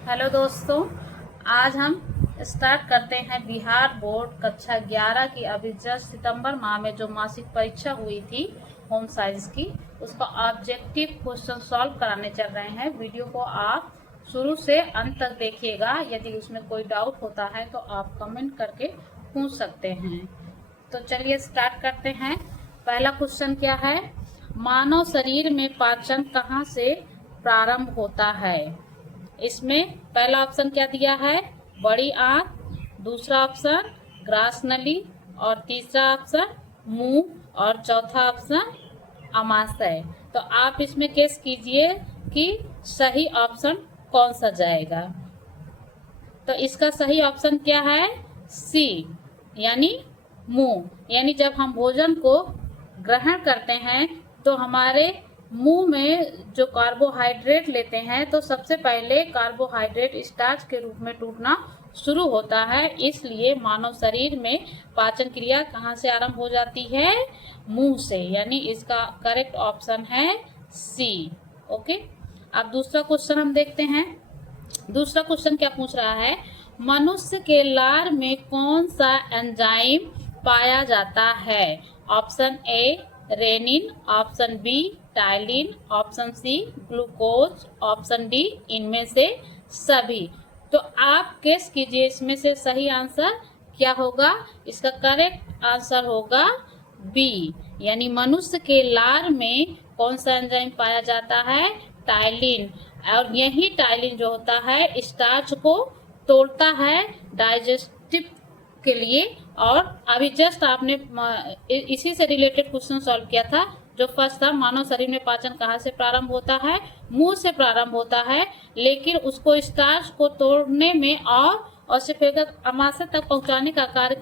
Hello दोस्तों, आज हम स्टार्ट करते हैं बिहार बोर्ड कक्षा 11 की। अभी जस्ट सितंबर माह में जो मासिक परीक्षा हुई थी होम साइंस की, उसका ऑब्जेक्टिव क्वेश्चन सॉल्व कराने चल रहे हैं। वीडियो को आप शुरू से अंत तक देखिएगा। यदि उसमें कोई डाउट होता है तो आप कमेंट करके पूछ सकते हैं। तो चलिए स्टार्ट करते हैं। पहला क्वेश्चन क्या है? मानव शरीर में पाचन कहाँ से प्रारंभ होता है? इसमें पहला ऑप्शन क्या दिया है? बड़ी आंत, दूसरा ऑप्शन ग्रास नली, और तीसरा ऑप्शन मुंह, और चौथा ऑप्शन अमाशय। तो आप इसमें गेस कीजिए कि सही ऑप्शन कौन सा जाएगा। तो इसका सही ऑप्शन क्या है? सी, यानी मुंह। यानी जब हम भोजन को ग्रहण करते हैं तो हमारे मुंह में जो कार्बोहाइड्रेट लेते हैं तो सबसे पहले कार्बोहाइड्रेट स्टार्च के रूप में टूटना शुरू होता है। इसलिए मानव शरीर में पाचन क्रिया कहाँ से आरंभ हो जाती है? मुंह से। यानी इसका करेक्ट ऑप्शन है सी। ओके, अब दूसरा क्वेश्चन हम देखते हैं। दूसरा क्वेश्चन क्या पूछ रहा है? मनुष्य के लार में कौन सा एंजाइम पाया जाता है? Option A renin, option B ptyalin, option C glucose, option D इनमें से सभी। तो आप गेस कीजिए इसमें से सही आंसर क्या होगा। इसका करेक्ट आंसर होगा बी, यानी मनुष्य के लार में कौन सा एंजाइम पाया जाता है? टाइलिन। और यही टाइलिन जो होता है स्टार्च को तोड़ता है डाइजेस्टिव के लिए। और अभी जस्ट आपने इसी से रिलेटेड क्वेश्चन सॉल्व किया था। जो फर्स्ट था, मानव शरीर में पाचन कहाँ से प्रारंभ होता है? मुंह से प्रारंभ होता है, लेकिन उसको स्टार्च को तोड़ने में और से फिर अमाशय तक पहुंचाने का कार्य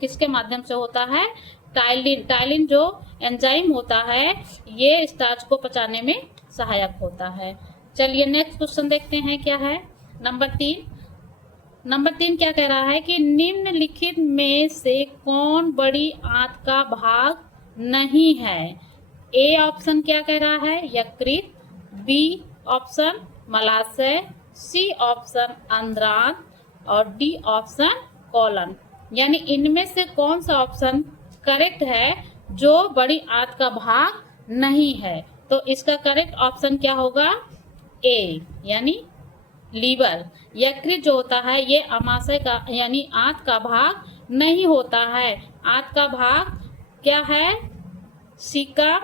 किसके माध्यम से होता है? टाइलिन। टाइलिन जो एंजाइम होता है ये स्टार्च को पचाने में सहायक होता है। चलिए नेक्स्ट क्वेश्चन देखते हैं क्या है। नंबर 3 क्या कह रहा है कि निम्नलिखित में से कौन बड़ी आंत का भाग नहीं है? ए ऑप्शन क्या कह रहा है? यकृत, बी ऑप्शन मलाशय, सी ऑप्शन आंद्रांत, और डी ऑप्शन कोलन। यानी इनमें से कौन सा ऑप्शन करेक्ट है जो बड़ी आंत का भाग नहीं है? तो इसका करेक्ट ऑप्शन क्या होगा? ए, यानी लीवर। यकृत जो होता है ये अमाशय का यानी आंत का भाग नहीं होता है। आंत का भाग क्या है? सीकम,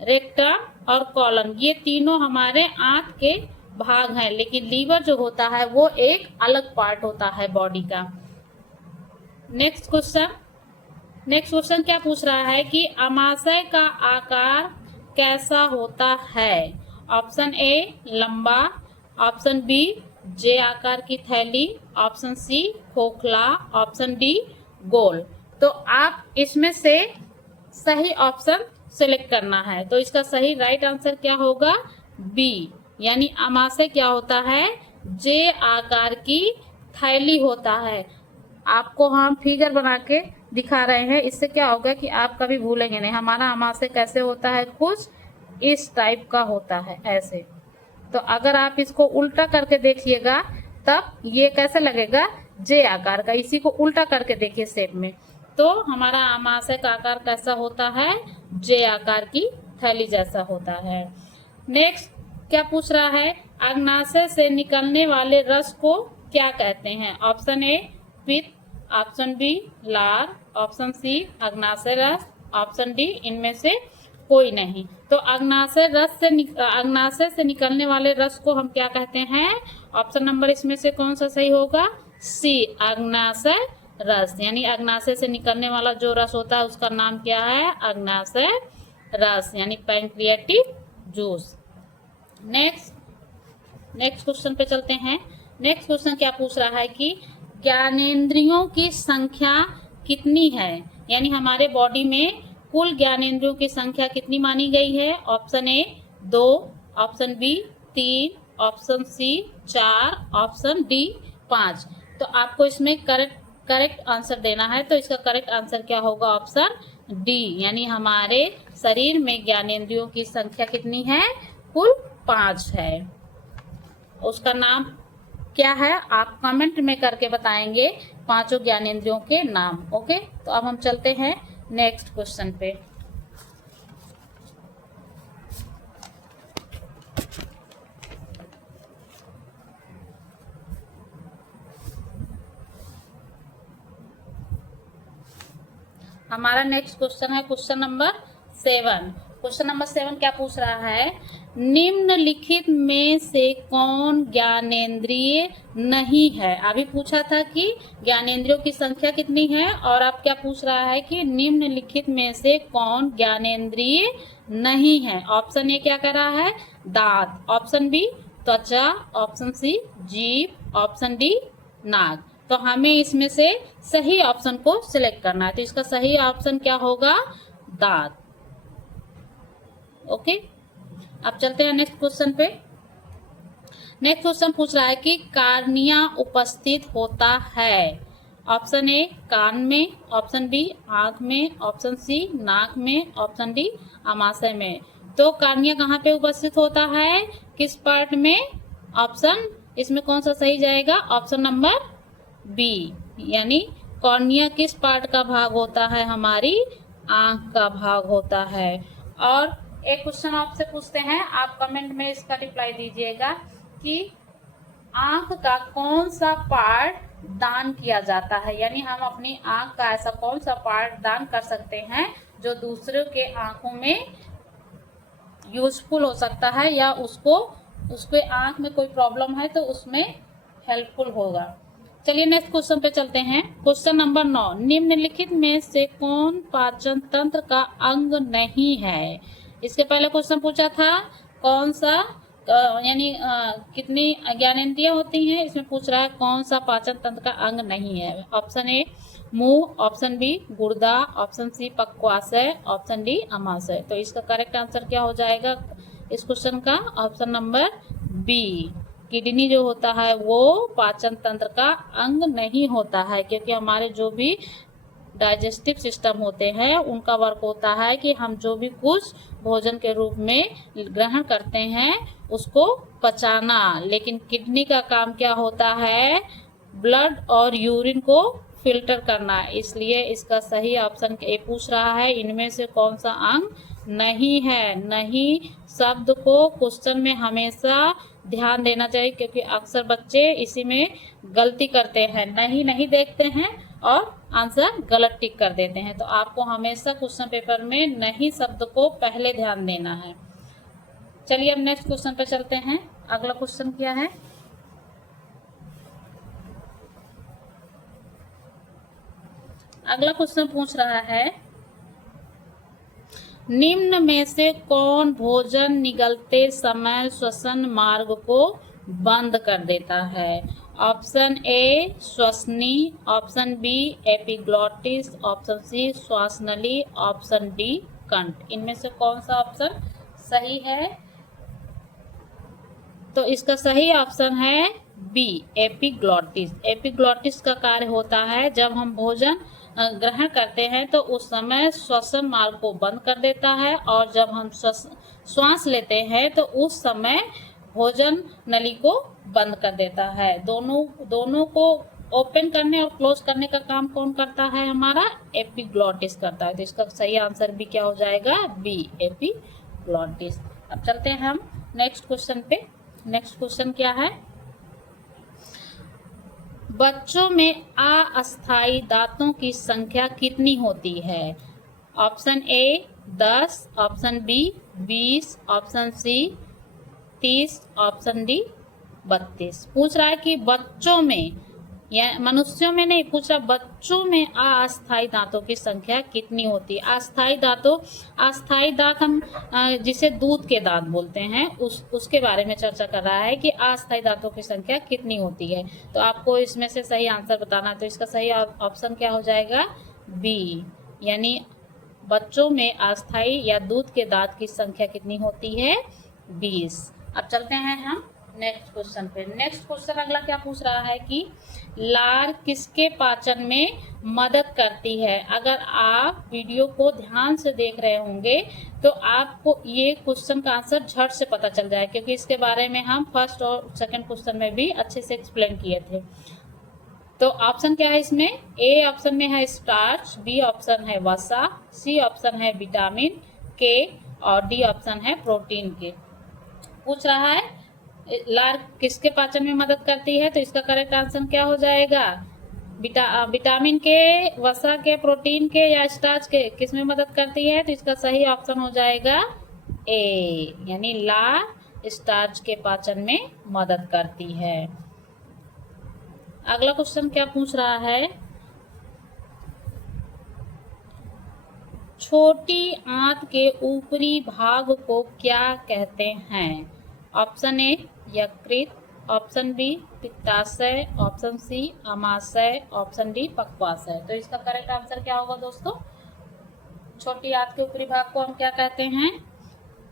रेक्टम और कॉलन, ये तीनों हमारे आंत के भाग हैं। लेकिन लीवर जो होता है वो एक अलग पार्ट होता है बॉडी का। नेक्स्ट क्वेश्चन क्या पूछ रहा है कि अमाशय का आकार कैसा होता है? ऑप्शन ए लंबा, ऑप्शन बी जे आकार की थैली, ऑप्शन सी खोखला, ऑप्शन डी गोल। तो आप इसमें से सही ऑप्शन सिलेक्ट करना है। तो इसका सही राइट आंसर क्या होगा? बी, यानी अमाशय क्या होता है? जे आकार की थैली होता है। आपको हम फिगर बना के दिखा रहे हैं। इससे क्या होगा कि आप कभी भूलेंगे नहीं। हमारा अमाशय कैसे होता है? कुछ इस टाइप का होता है, ऐसे। तो अगर आप इसको उल्टा करके देखिएगा तब ये कैसे लगेगा? जे आकार का। इसी को उल्टा करके देखिए शेप में, तो हमारा अमाशय का आकार कैसा होता है? जे आकार की थैली जैसा होता है। नेक्स्ट क्या पूछ रहा है? अग्नाशय से निकलने वाले रस को क्या कहते हैं? ऑप्शन ए पित्त, ऑप्शन बी लार, ऑप्शन सी अग्नाशय रस, ऑप्शन डी इनमें से कोई नहीं। तो अग्नाशय से निकलने वाले रस को हम क्या कहते हैं? ऑप्शन नंबर इसमें से कौन सा सही होगा? सी, अग्नाशय रस। यानी अग्नाशय से निकलने वाला जो रस होता है उसका नाम क्या है? अग्नाशय रस, यानी पैंक्रियाटिक जूस। नेक्स्ट क्वेश्चन पे चलते हैं। नेक्स्ट क्वेश्चन क्या पूछ रहा है कि ज्ञानेंद्रियों की संख्या कितनी है? यानी हमारे बॉडी में कुल ज्ञानेंद्रियों की संख्या कितनी मानी गई है? Option A 2, option B 3, option C 4, option D 5। तो आपको इसमें करेक्ट आंसर देना है। तो इसका करेक्ट आंसर क्या होगा? ऑप्शन डी, यानी हमारे शरीर में ज्ञानेंद्रियों की संख्या कितनी है? कुल 5 है। उसका नाम क्या है आप कमेंट में करके बताएंगे पांचों ज्ञानेंद्रियों के नाम। ओके, तो अब हम चलते हैं नेक्स्ट क्वेश्चन पे। हमारा नेक्स्ट क्वेश्चन है क्वेश्चन नंबर 7। क्वेश्चन नंबर 7 क्या पूछ रहा है, निम्नलिखित में से कौन ज्ञानेंद्रिय नहीं है। अभी पूछा था कि ज्ञानेंद्रियों की संख्या कितनी है, और अब क्या पूछ रहा है कि निम्नलिखित में से कौन ज्ञानेंद्रिय नहीं है। ऑप्शन ए क्या कर रहा है, दांत, ऑप्शन बी त्वचा, ऑप्शन सी जीभ, ऑप्शन डी नाक। तो हमें इसमें से सही ऑप्शन को सिलेक्ट करना है। तो इसका सही ऑप्शन क्या होगा, दांत। ओके, अब चलते हैं नेक्स्ट क्वेश्चन पे। नेक्स्ट क्वेश्चन पूछ रहा है कि कार्निया उपस्थित होता है। ऑप्शन ए कान में, ऑप्शन बी आंख में, ऑप्शन सी नाक में, ऑप्शन डी आमाशय में। तो कार्निया कहाँ पे उपस्थित होता है, किस पार्ट में। ऑप्शन इसमें कौन सा सही जाएगा, ऑप्शन नंबर बी, यानी कॉर्निया किस पार्ट का भाग होता है, हमारी आंख का भाग होता है। और एक क्वेश्चन आपसे पूछते हैं, आप कमेंट में इसका रिप्लाई दीजिएगा कि आंख का कौन सा पार्ट दान किया जाता है, यानी हम अपनी आंख का ऐसा कौन सा पार्ट दान कर सकते हैं जो दूसरों के आंखों में यूजफुल हो सकता है, या उसके आंख में कोई प्रॉब्लम है तो उसमें हेल्पफुल होगा। चलिए नेक्स्ट क्वेश्चन पे चलते हैं। क्वेश्चन नंबर 9, निम्नलिखित में से कौन पाचन तंत्र का अंग नहीं है। इसके पहले क्वेश्चन पूछा था कौन सा यानी कितनी ज्ञानेंद्रियां होती हैं, इसमें पूछ रहा है कौन सा पाचन तंत्र का अंग नहीं है। ऑप्शन ए मुंह, ऑप्शन बी गुर्दा, ऑप्शन सी पक्वाशय, ऑप्शन डी अमाशय। तो इसका करेक्ट आंसर क्या हो जाएगा इस क्वेश्चन का, ऑप्शन नंबर बी, किडनी जो होता है वो पाचन तंत्र का अंग नहीं होता है, क्योंकि हमारे जो भी डाइजेस्टिव सिस्टम होते हैं उनका वर्क होता है कि हम जो भी कुछ भोजन के रूप में ग्रहण करते हैं उसको पचाना। लेकिन किडनी का काम क्या होता है, ब्लड और यूरिन को फिल्टर करना। इसलिए इसका सही ऑप्शन ए पूछ रहा है, इनमें से कौन सा अंग नहीं है। नहीं शब्द को क्वेश्चन में हमेशा ध्यान देना चाहिए, क्योंकि अक्सर बच्चे इसी में गलती करते हैं, नहीं देखते हैं और आंसर गलत टिक कर देते हैं। तो आपको हमेशा क्वेश्चन पेपर में नहीं शब्द को पहले ध्यान देना है। चलिए अब नेक्स्ट क्वेश्चन पर चलते हैं। अगला क्वेश्चन क्या है, अगला क्वेश्चन पूछ रहा है निम्न में से कौन भोजन निगलते समय श्वसन मार्ग को बंद कर देता है। ऑप्शन ए श्वसनी, option B epiglottis, option C श्वासनली, ऑप्शन डी कंठ। इनमें से कौन सा ऑप्शन सही है, तो इसका सही ऑप्शन है बी एपिग्लॉटिस। एपिग्लॉटिस का कार्य होता है जब हम भोजन ग्रहण करते हैं तो उस समय श्वसन मार्ग को बंद कर देता है, और जब हम श्वास लेते हैं तो उस समय भोजन नली को बंद कर देता है। दोनों को ओपन करने और क्लोज करने का काम कौन करता है, हमारा एपिग्लॉटिस करता है। तो इसका सही आंसर भी क्या हो जाएगा, बी एपिग्लॉटिस। अब चलते हैं हम नेक्स्ट क्वेश्चन पे। नेक्स्ट क्वेश्चन क्या है, बच्चों में अस्थायी दांतों की संख्या कितनी होती है। Option A 10, option B 20, option C 30, option D 32। पूछ रहा है कि बच्चों में, या मनुष्यों में नहीं पूछ रहा, बच्चों में अस्थायी दांतों की संख्या कितनी होती है। अस्थायी दांत हम जिसे दूध के दांत बोलते हैं उसके बारे में चर्चा कर रहा है कि अस्थायी दांतों की संख्या कितनी होती है। तो आपको इसमें से सही आंसर बताना है। तो इसका सही ऑप्शन क्या हो जाएगा, बी, यानी बच्चों में अस्थायी या दूध के दांत की संख्या कितनी होती है, 20। अब चलते हैं हम नेक्स्ट क्वेश्चन पे। नेक्स्ट क्वेश्चन अगला क्या पूछ रहा है कि लार किसके पाचन में मदद करती है। अगर आप वीडियो को ध्यान से देख रहे होंगे तो आपको ये क्वेश्चन का आंसर झट से पता चल जाए, क्योंकि इसके बारे में हम फर्स्ट और सेकंड क्वेश्चन में भी अच्छे से एक्सप्लेन किए थे। तो ऑप्शन क्या है इसमें? ए ऑप्शन में है स्टार्च, बी ऑप्शन है वसा, सी ऑप्शन है विटामिन के और डी ऑप्शन है प्रोटीन के। पूछ रहा है लार किसके पाचन में मदद करती है, तो इसका करेक्ट आंसर क्या हो जाएगा? विटामिन के, वसा के, प्रोटीन के या स्टार्च के, किस में मदद करती है? तो इसका सही ऑप्शन हो जाएगा ए, यानी लार स्टार्च के पाचन में मदद करती है। अगला क्वेश्चन क्या पूछ रहा है? छोटी आंत के ऊपरी भाग को क्या कहते हैं? ऑप्शन ए यकृत, ऑप्शन बी पित्ताशय, ऑप्शन सी अमाशय, ऑप्शन डी पक्वाशय। तो इसका करेक्ट आंसर क्या होगा दोस्तों? छोटी आंत के ऊपरी भाग को हम क्या कहते हैं?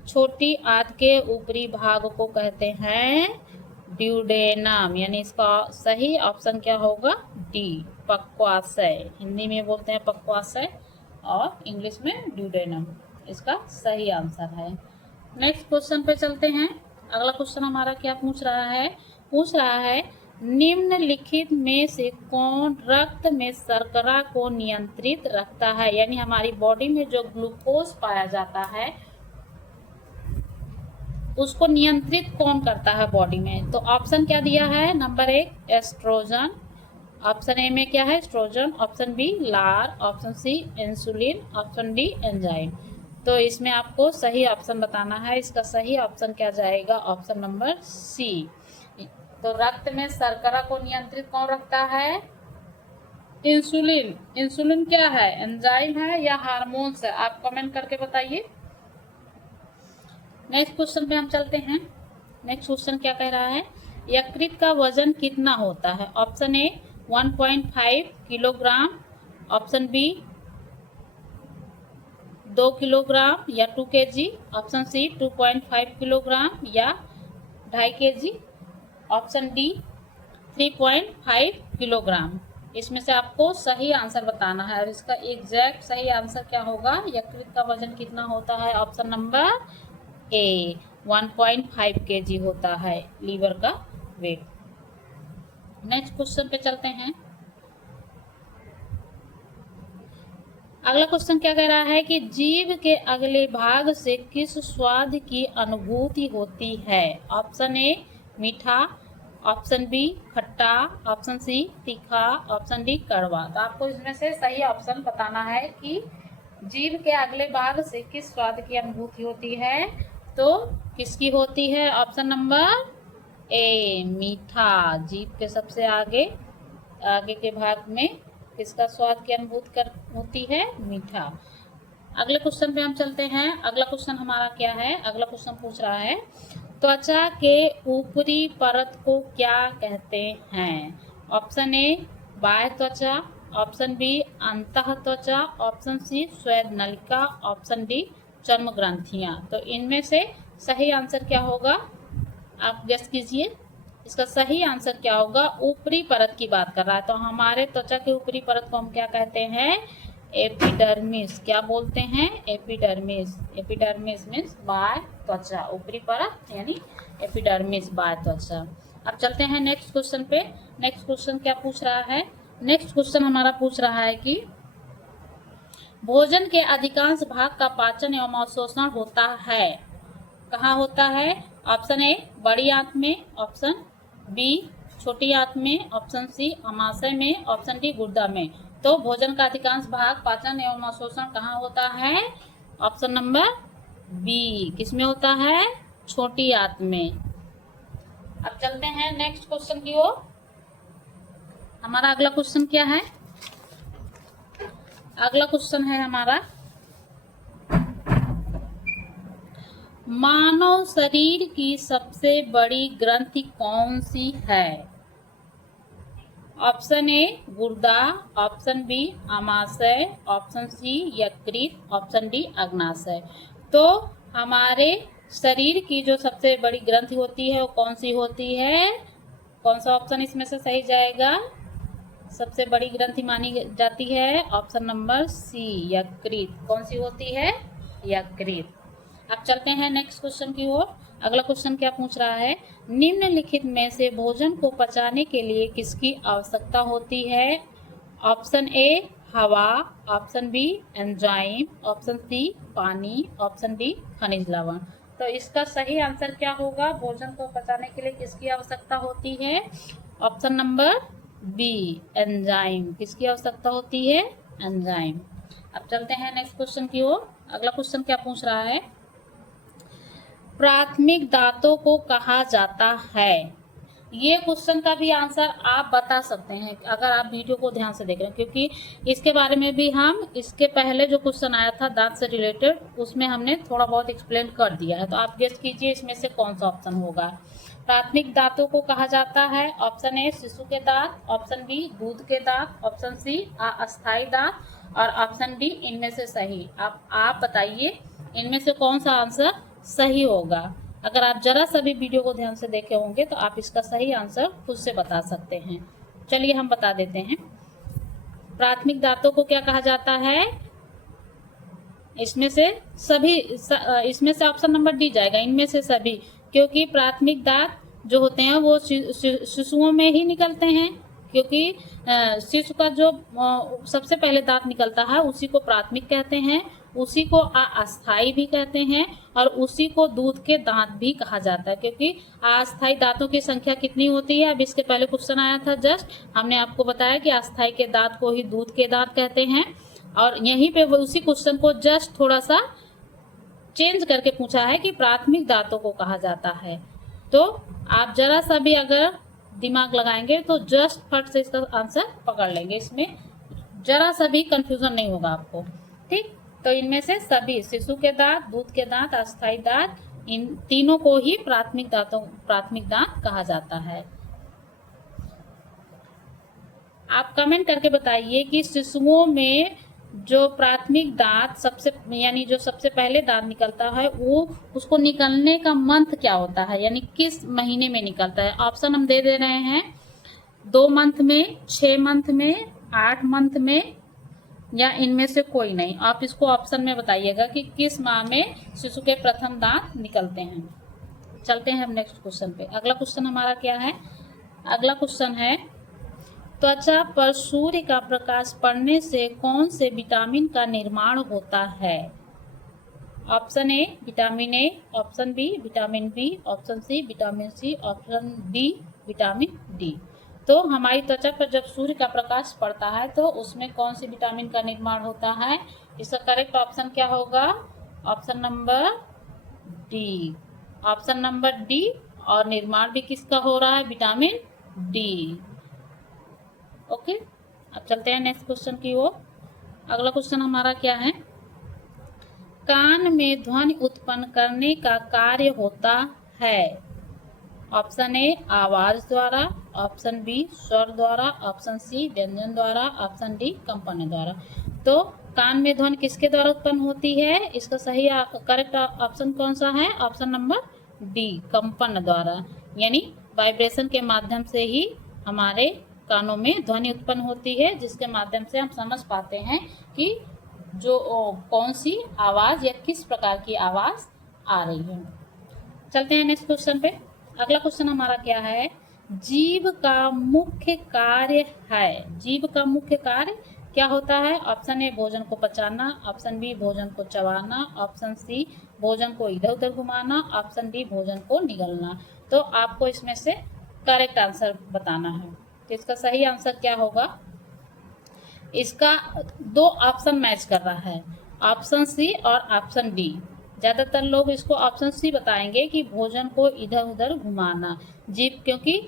छोटी आंत के ऊपरी भाग को कहते हैं ड्यूडेनम, यानी इसका सही ऑप्शन क्या होगा? डी पक्वाशय। हिंदी में बोलते हैं पक्वाशय और इंग्लिश में ड्यूडेनम, इसका सही आंसर है। नेक्स्ट क्वेश्चन पे चलते हैं। अगला क्वेश्चन हमारा क्या पूछ रहा है? पूछ रहा है निम्नलिखित में से कौन रक्त में शर्करा को नियंत्रित रखता है, यानी हमारी बॉडी में जो ग्लूकोज पाया जाता है उसको नियंत्रित कौन करता है बॉडी में? तो ऑप्शन क्या दिया है? नंबर 1 एस्ट्रोजन, ऑप्शन ए में क्या है? एस्ट्रोजन, ऑप्शन बी लार, option C insulin, option D enzyme. तो इसमें आपको सही ऑप्शन बताना है। इसका सही ऑप्शन क्या जाएगा? Option number C. तो रक्त में शर्करा को नियंत्रित कौन रखता है? इंसुलिन। इंसुलिन क्या है? एंजाइम है या हार्मोन्स है? आप कमेंट करके बताइए। नेक्स्ट क्वेश्चन पे हम चलते हैं। नेक्स्ट क्वेश्चन क्या कह रहा है? यकृत का वजन कितना होता है? Option A 1.5 kilogram, option B 2 kilogram या 2 kg, ऑप्शन सी 2.5 किलोग्राम या 2.5 kg, ऑप्शन डी 3.5 किलोग्राम। इसमें से आपको सही आंसर बताना है और इसका एग्जैक्ट सही आंसर क्या होगा? यकृत का वजन कितना होता है? ऑप्शन नंबर ए 1.5 kg होता है लीवर का वेट। नेक्स्ट क्वेश्चन पे चलते हैं। अगला क्वेश्चन क्या कह रहा है कि जीभ के अगले भाग से किस स्वाद की अनुभूति होती है? ऑप्शन ए मीठा, ऑप्शन बी खट्टा, ऑप्शन सी तीखा, ऑप्शन डी कड़वा। तो आपको इसमें से सही ऑप्शन बताना है कि जीभ के अगले भाग से किस स्वाद की अनुभूति होती है। तो किसकी होती है? ऑप्शन नंबर ए मीठा। जीभ के सबसे आगे के भाग में किसका स्वाद की अनुभूति होती है? मीठा। अगले क्वेश्चन पे हम चलते हैं। अगला क्वेश्चन हमारा क्या है? अगला क्वेश्चन पूछ रहा है त्वचा के ऊपरी परत को क्या कहते हैं? ऑप्शन ए बाह्य त्वचा, ऑप्शन बी अंतः त्वचा, ऑप्शन सी श्वेत नलिका, ऑप्शन डी चर्म ग्रंथियां। तो इनमें से सही आंसर क्या होगा? आप गेस कीजिए। इसका सही आंसर क्या होगा? ऊपरी परत की बात कर रहा है। तो हमारे त्वचा के ऊपरी परत को हम क्या कहते हैं? एपिडर्मिस। क्या बोलते हैं? एपिडर्मिस। एपिडर्मिस मीन्स बाह्य त्वचा, ऊपरी परत यानी एपिडर्मिस बाह्य त्वचा। अब चलते हैं नेक्स्ट क्वेश्चन पे। नेक्स्ट क्वेश्चन क्या पूछ रहा है? नेक्स्ट क्वेश्चन हमारा पूछ रहा है कि भोजन के अधिकांश भाग का पाचन एवं अवशोषण होता है, कहाँ होता है? ऑप्शन ए बड़ी आंत में, ऑप्शन बी छोटी आंत में, ऑप्शन सी अमाशय में, ऑप्शन डी गुर्दा में। तो भोजन का अधिकांश भाग पाचन एवं अवशोषण कहाँ होता है? Option number B. किसमें होता है? छोटी आंत में। अब चलते हैं नेक्स्ट क्वेश्चन की ओर। हमारा अगला क्वेश्चन क्या है? अगला क्वेश्चन है हमारा मानव शरीर की सबसे बड़ी ग्रंथि कौन सी है? ऑप्शन ए गुर्दा, ऑप्शन बी अमाशय, ऑप्शन सी यकृत, ऑप्शन डी अग्नाशय। तो हमारे शरीर की जो सबसे बड़ी ग्रंथि होती है वो कौन सी होती है? कौन सा ऑप्शन इसमें से सही जाएगा? सबसे बड़ी ग्रंथि मानी जाती है ऑप्शन नंबर सी, यकृत। कौन सी होती है? यकृत। अब चलते हैं नेक्स्ट क्वेश्चन की ओर। अगला क्वेश्चन क्या पूछ रहा है? निम्नलिखित में से भोजन को पचाने के लिए किसकी आवश्यकता होती है? ऑप्शन ए हवा, option B enzyme, option C पानी, ऑप्शन डी खनिज लवण। तो इसका सही आंसर क्या होगा? भोजन को पचाने के लिए किसकी आवश्यकता होती है? Option number B enzyme. किसकी आवश्यकता होती है? एंजाइम। अब चलते हैं नेक्स्ट क्वेश्चन की ओर। अगला क्वेश्चन क्या पूछ रहा है? प्राथमिक दांतों को कहा जाता है। ये क्वेश्चन का भी आंसर आप बता सकते हैं अगर आप वीडियो को ध्यान से देख रहे हैं, क्योंकि इसके बारे में भी हम इसके पहले जो क्वेश्चन आया था दांत से रिलेटेड उसमें हमने थोड़ा बहुत एक्सप्लेन कर दिया है। तो आप गेस कीजिए इसमें से कौन सा ऑप्शन होगा। प्राथमिक दांतों को कहा जाता है ऑप्शन ए शिशु के दांत, ऑप्शन बी दूध के दांत, ऑप्शन सी अस्थायी दांत और ऑप्शन डी इनमें से सही। आप बताइए इनमें से कौन सा आंसर सही होगा। अगर आप जरा सा भी वीडियो को ध्यान से देखे होंगे तो आप इसका सही आंसर खुद से बता सकते हैं। चलिए हम बता देते हैं। प्राथमिक दांतों को क्या कहा जाता है? इसमें से सभी, इसमें से ऑप्शन नंबर डी जाएगा, इनमें से सभी, क्योंकि प्राथमिक दांत जो होते हैं वो शिशुओं में ही निकलते हैं, क्योंकि शिशु का जो सबसे पहले दांत निकलता है उसी को प्राथमिक कहते हैं, उसी को अस्थायी भी कहते हैं और उसी को दूध के दांत भी कहा जाता है। क्योंकि अस्थायी दांतों की संख्या कितनी होती है? अब इसके पहले क्वेश्चन आया था जस्ट, हमने आपको बताया कि अस्थायी के दांत को ही दूध के दांत कहते हैं और यहीं पे उसी क्वेश्चन को जस्ट थोड़ा सा चेंज करके पूछा है कि प्राथमिक दांतों को कहा जाता है। तो आप जरा सा भी अगर दिमाग लगाएंगे तो जस्ट फट से इसका आंसर पकड़ लेंगे, इसमें जरा सा भी कंफ्यूजन नहीं होगा आपको। ठीक, तो इनमें से सभी शिशु के दांत, दूध के दांत, अस्थायी दांत, इन तीनों को ही प्राथमिक दांत कहा जाता है। आप कमेंट करके बताइए कि शिशुओं में जो प्राथमिक दांत जो सबसे पहले दांत निकलता है वो उसको निकलने का मंथ क्या होता है, यानी किस महीने में निकलता है। ऑप्शन हम दे रहे हैं 2 मंथ में, 6 मंथ में, 8 मंथ में या इनमें से कोई नहीं। आप इसको ऑप्शन में बताइएगा कि किस माह में शिशु के प्रथम दांत निकलते हैं। चलते हैं हम नेक्स्ट क्वेश्चन पे। अगला क्वेश्चन हमारा क्या है? अगला क्वेश्चन है त्वचा पर सूर्य का प्रकाश पड़ने से कौन से विटामिन का निर्माण होता है? Option A vitamin A, option B vitamin B, option C vitamin C, option D vitamin D. तो हमारी त्वचा पर जब सूर्य का प्रकाश पड़ता है तो उसमें कौन सी विटामिन का निर्माण होता है? इसका करेक्ट ऑप्शन क्या होगा? Option number D. Option number D, और निर्माण भी किसका हो रहा है? Vitamin D. ओके, अब चलते हैं नेक्स्ट क्वेश्चन की ओर। अगला क्वेश्चन हमारा क्या है? कान में ध्वनि उत्पन्न करने का कार्य होता है। ऑप्शन ए आवाज द्वारा, ऑप्शन बी स्वर द्वारा, ऑप्शन सी व्यंजन द्वारा, ऑप्शन डी कंपन द्वारा। तो कान में ध्वनि किसके द्वारा उत्पन्न होती है? इसका सही करेक्ट ऑप्शन कौन सा है? ऑप्शन नंबर डी, कंपन द्वारा, यानी वाइब्रेशन के माध्यम से ही हमारे कानों में ध्वनि उत्पन्न होती है, जिसके माध्यम से हम समझ पाते हैं कि जो कौन सी आवाज या किस प्रकार की आवाज आ रही है। चलते हैं नेक्स्ट क्वेश्चन पे। अगला क्वेश्चन हमारा क्या है? जीभ का मुख्य कार्य है। जीभ का मुख्य कार्य क्या होता है? ऑप्शन ए भोजन को पचाना, ऑप्शन बी भोजन को चबाना, ऑप्शन सी भोजन को इधर उधर घुमाना, ऑप्शन डी भोजन को निगलना। तो आपको इसमें से करेक्ट आंसर बताना है। तो इसका सही आंसर क्या होगा? इसका 2 ऑप्शन मैच कर रहा है, ऑप्शन सी और ऑप्शन डी। ज़्यादातर लोग इसको ऑप्शन सी बताएंगे कि भोजन को इधर उधर घुमाना। जीभ, क्योंकि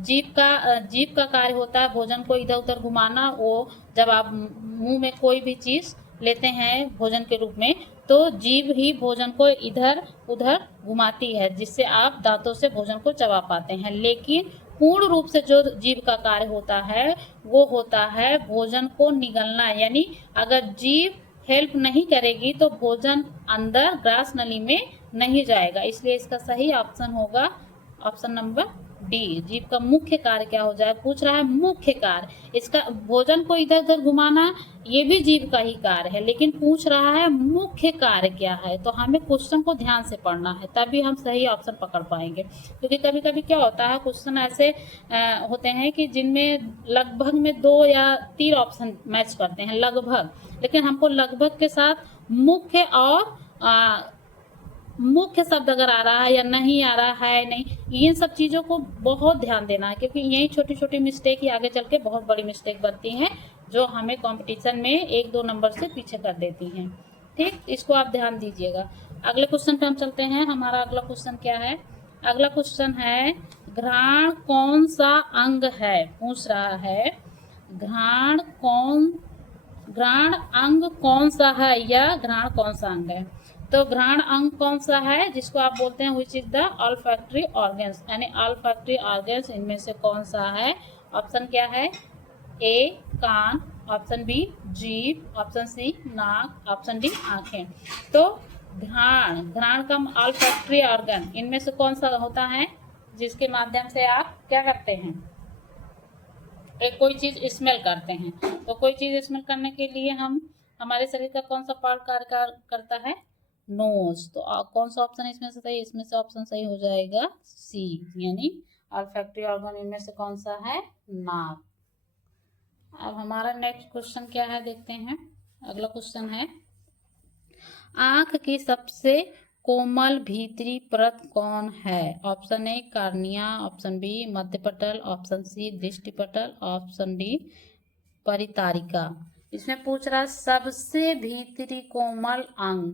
जीभ का कार्य होता है भोजन को इधर उधर घुमाना। वो जब आप मुंह में कोई भी चीज़ लेते हैं भोजन के रूप में तो जीभ ही भोजन को इधर उधर घुमाती है, जिससे आप दांतों से भोजन को चबा पाते हैं। लेकिन पूर्ण रूप से जो जीभ का कार्य होता है वो होता है भोजन को निगलना, यानी अगर जीभ हेल्प नहीं करेगी तो भोजन अंदर ग्रास नली में नहीं जाएगा, इसलिए इसका सही ऑप्शन होगा ऑप्शन नंबर डी। जीभ का मुख्य कार्य क्या हो जाए, पूछ रहा है मुख्य कार्य। इसका भोजन को इधर उधर घुमाना ये भी जीभ का ही कार्य है, लेकिन पूछ रहा है मुख्य कार्य क्या है। तो हमें क्वेश्चन को ध्यान से पढ़ना है, तभी हम सही ऑप्शन पकड़ पाएंगे। क्योंकि कभी कभी क्या होता है, क्वेश्चन ऐसे होते हैं कि जिनमें लगभग में 2 या 3 ऑप्शन मैच करते हैं लगभग, लेकिन हमको लगभग के साथ मुख्य और मुख्य शब्द अगर आ रहा है या नहीं आ रहा है नहीं, इन सब चीज़ों को बहुत ध्यान देना है। क्योंकि यही छोटी छोटी मिस्टेक ही आगे चल के बहुत बड़ी मिस्टेक बनती हैं, जो हमें कंपटीशन में 1-2 नंबर से पीछे कर देती हैं। ठीक, इसको आप ध्यान दीजिएगा। अगले क्वेश्चन पे हम चलते हैं। हमारा अगला क्वेश्चन क्या है, अगला क्वेश्चन है घ्राण कौन सा अंग है। पूछ रहा है घ्राण अंग कौन सा है या घ्राण कौन सा अंग है। तो घ्राण अंग कौन सा है, जिसको आप बोलते हैं which is the olfactory organs, यानी ऑल्फैक्टरी ऑर्गन्स इनमें से कौन सा है। ऑप्शन क्या है, ए कान, ऑप्शन बी जीभ, ऑप्शन सी नाक, ऑप्शन डी आंखें। तो घ्राण का ऑल्फैक्टरी ऑर्गन इनमें से कौन सा होता है, जिसके माध्यम से आप क्या करते हैं, एक कोई चीज स्मेल करते हैं। तो कोई चीज स्मेल करने के लिए हम हमारे शरीर का कौन सा पार्ट कार्य करता है, नोज। तो कौन सा ऑप्शन इसमें से सही, इसमें से ऑप्शन सही हो जाएगा सी, यानी ऑल्फैक्टरी ऑर्गन इनमें से कौन सा है, नाक। अब हमारा नेक्स्ट क्वेश्चन क्या है, देखते हैं। अगला क्वेश्चन है आंख की सबसे कोमल भीतरी परत कौन है। Option A cornea, option B मध्यपटल, ऑप्शन सी दृष्टिपटल, ऑप्शन डी परितारिका। इसमें पूछ रहा है सबसे भीतरी कोमल अंग।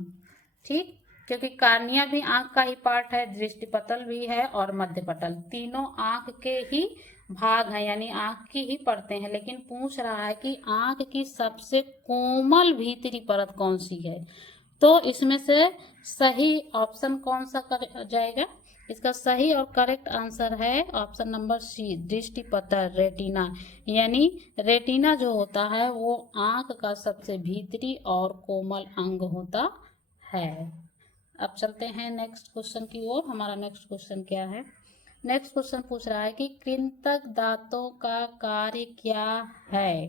ठीक, क्योंकि कार्निया भी आंख का ही पार्ट है, दृष्टिपटल भी है और मध्यपटल, तीनों आंख के ही भाग हैं, यानी आंख की ही परतें हैं। लेकिन पूछ रहा है कि आंख की सबसे कोमल भीतरी परत कौन सी है। तो इसमें से सही ऑप्शन कौन सा जाएगा, इसका सही और करेक्ट आंसर है ऑप्शन नंबर सी दृष्टिपटल, रेटिना। यानी रेटिना जो होता है वो आंख का सबसे भीतरी और कोमल अंग होता है। अब चलते हैं नेक्स्ट क्वेश्चन की ओर। हमारा नेक्स्ट क्वेश्चन क्या है, नेक्स्ट क्वेश्चन पूछ रहा है कि कृंतक दांतों का कार्य क्या है।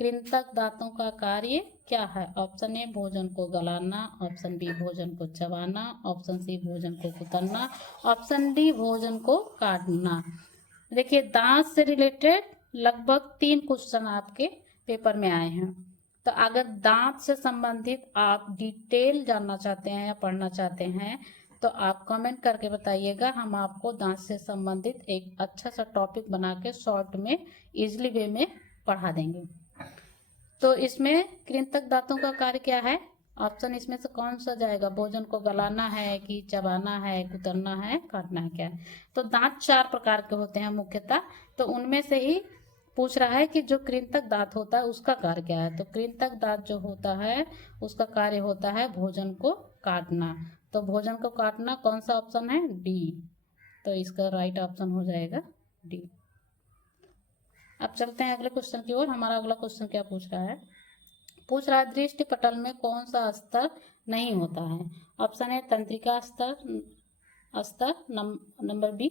कृंतक दांतों का कार्य क्या है। ऑप्शन ए भोजन को गलाना, ऑप्शन बी भोजन को चबाना, ऑप्शन सी भोजन को कुतरना, ऑप्शन डी भोजन को काटना। देखिए दांत से रिलेटेड लगभग 3 क्वेश्चन आपके पेपर में आए हैं। तो अगर दांत से संबंधित आप डिटेल जानना चाहते हैं या पढ़ना चाहते हैं तो आप कमेंट करके बताइएगा, हम आपको दांत से संबंधित एक अच्छा सा टॉपिक बना के शॉर्ट में इजीली वे में पढ़ा देंगे। तो इसमें कृंतक दांतों का कार्य क्या है, ऑप्शन इसमें से कौन सा जाएगा, भोजन को गलाना है कि चबाना है, कुतरना है, काटना है, क्या है। तो दांत 4 प्रकार के होते हैं मुख्यतः, तो उनमें से ही पूछ रहा है कि जो कृंतक दांत होता है उसका कार्य क्या है। तो कृंतक दांत जो होता है उसका कार्य होता है भोजन को काटना। तो भोजन को काटना कौन सा ऑप्शन है, डी। तो इसका राइट ऑप्शन हो जाएगा डी। अब चलते हैं अगले क्वेश्चन की ओर। हमारा अगला क्वेश्चन क्या पूछ रहा है दृष्टिपटल में कौन सा स्तर नहीं होता है। ऑप्शन ए तंत्रिका स्तर, नंबर बी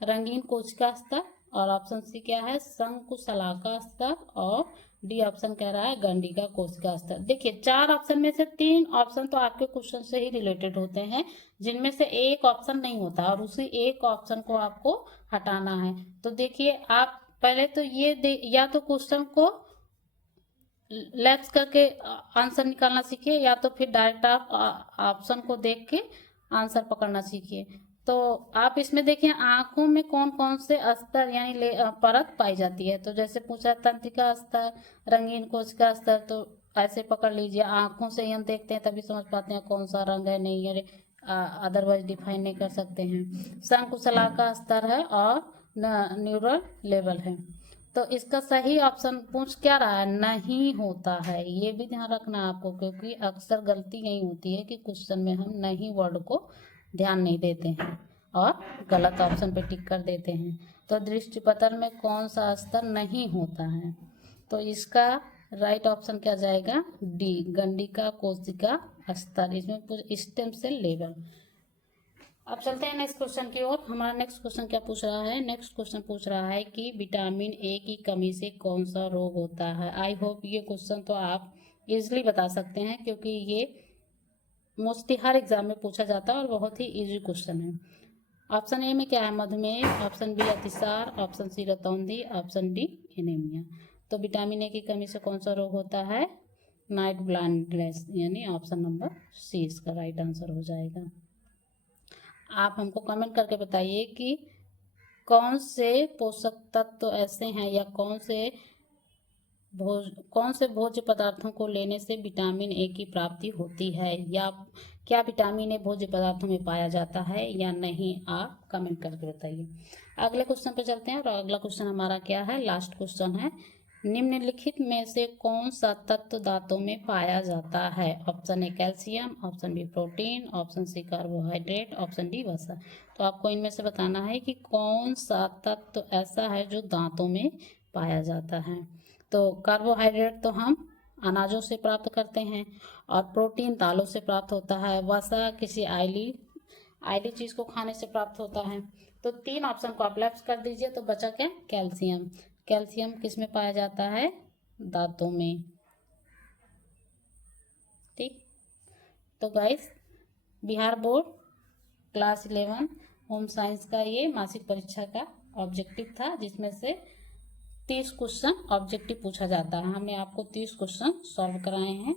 रंगीन कोशिका स्तर, और ऑप्शन सी क्या है शंकुशलाका स्तर, और डी ऑप्शन कह रहा है गंडिका कोशिका स्तर। देखिए 4 ऑप्शन में से 3 ऑप्शन तो आपके क्वेश्चन से ही रिलेटेड होते हैं, जिनमें से एक ऑप्शन नहीं होता और उसी एक ऑप्शन को आपको हटाना है। तो देखिए आप पहले तो ये या तो क्वेश्चन को लेफ्ट करके आंसर निकालना सीखिए, या तो फिर डायरेक्ट आप ऑप्शन को देख के आंसर पकड़ना सीखिए। तो आप इसमें देखिए आंखों में कौन कौन से स्तर यानी परत पाई जाती है। तो जैसे पूछा तंत्रिका स्तर, रंगीन कोशिका स्तर, तो ऐसे पकड़ लीजिए। आंखों से ही हम देखते हैं तभी समझ पाते हैं कौन सा रंग है, नहीं है, अदरवाइज डिफाइन नहीं कर सकते हैं। शंकुशलाका स्तर है और न्यूरल लेवल है। तो इसका सही ऑप्शन पूछ क्या रहा है, नहीं होता है। ये भी ध्यान रखना आपको, क्योंकि अक्सर गलती यही होती है कि क्वेश्चन में हम नहीं वर्ड को ध्यान नहीं देते हैं और गलत ऑप्शन पे टिक कर देते हैं। तो दृष्टिपटल में कौन सा स्तर नहीं होता है, तो इसका राइट ऑप्शन क्या जाएगा, डी गंडिका कोशिका स्तर। इसमें स्टेम सेल लेवल। अब चलते हैं नेक्स्ट क्वेश्चन की ओर। हमारा नेक्स्ट क्वेश्चन क्या पूछ रहा है? नेक्स्ट क्वेश्चन पूछ रहा है कि विटामिन ए की कमी से कौन सा रोग होता है। आई होप ये क्वेश्चन तो आप इजीली बता सकते हैं, क्योंकि ये मोस्टली हर एग्जाम में पूछा जाता है और बहुत ही इजी क्वेश्चन है। ऑप्शन ए में क्या है? मधुमेह, ऑप्शन बी अतिसार, ऑप्शन सी रतौंधी, ऑप्शन डी एनीमिया। तो विटामिन ए की कमी से कौन सा रोग होता है? नाइट ब्लाइंडनेस, यानी ऑप्शन नंबर सी इसका राइट आंसर हो जाएगा। आप हमको कमेंट करके बताइए कि कौन से पोषक तत्व ऐसे हैं या कौन से भोज्य पदार्थों को लेने से विटामिन ए की प्राप्ति होती है, या क्या विटामिन ए भोज्य पदार्थों में पाया जाता है या नहीं। आप कमेंट करके बताइए। अगले क्वेश्चन पे चलते हैं और अगला क्वेश्चन हमारा क्या है? लास्ट क्वेश्चन है, निम्नलिखित में से कौन सा तत्व दांतों में पाया जाता है? Option A calcium, option B protein, option C carbohydrate, option D वसा। तो आपको इनमें से बताना है कि कौन सा तत्व ऐसा है जो दांतों में पाया जाता है। तो कार्बोहाइड्रेट तो हम अनाजों से प्राप्त करते हैं, और प्रोटीन दालों से प्राप्त होता है, वसा किसी आयली चीज़ को खाने से प्राप्त होता है। तो 3 ऑप्शन को आप लेफ्ट कर दीजिए, तो बचा क्या? कैल्शियम। कैल्शियम किस में पाया जाता है? दांतों में। ठीक, तो guys, Bihar board class 11 home science का ये मासिक परीक्षा का ऑब्जेक्टिव था, जिसमें से 30 क्वेश्चन ऑब्जेक्टिव पूछा जाता है। हमने आपको 30 क्वेश्चन सॉल्व कराए हैं,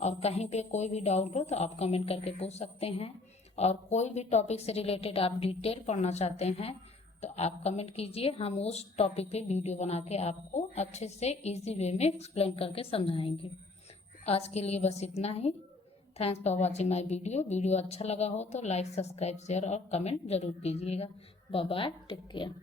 और कहीं पे कोई भी डाउट हो तो आप कमेंट करके पूछ सकते हैं, और कोई भी टॉपिक से रिलेटेड आप डिटेल पढ़ना चाहते हैं तो आप कमेंट कीजिए। हम उस टॉपिक पे वीडियो बना के आपको अच्छे से इजी वे में एक्सप्लेन करके समझाएंगे। आज के लिए बस इतना ही। Thanks for watching my video अच्छा लगा हो तो लाइक, सब्सक्राइब, शेयर और कमेंट जरूर कीजिएगा। Bye bye, take care.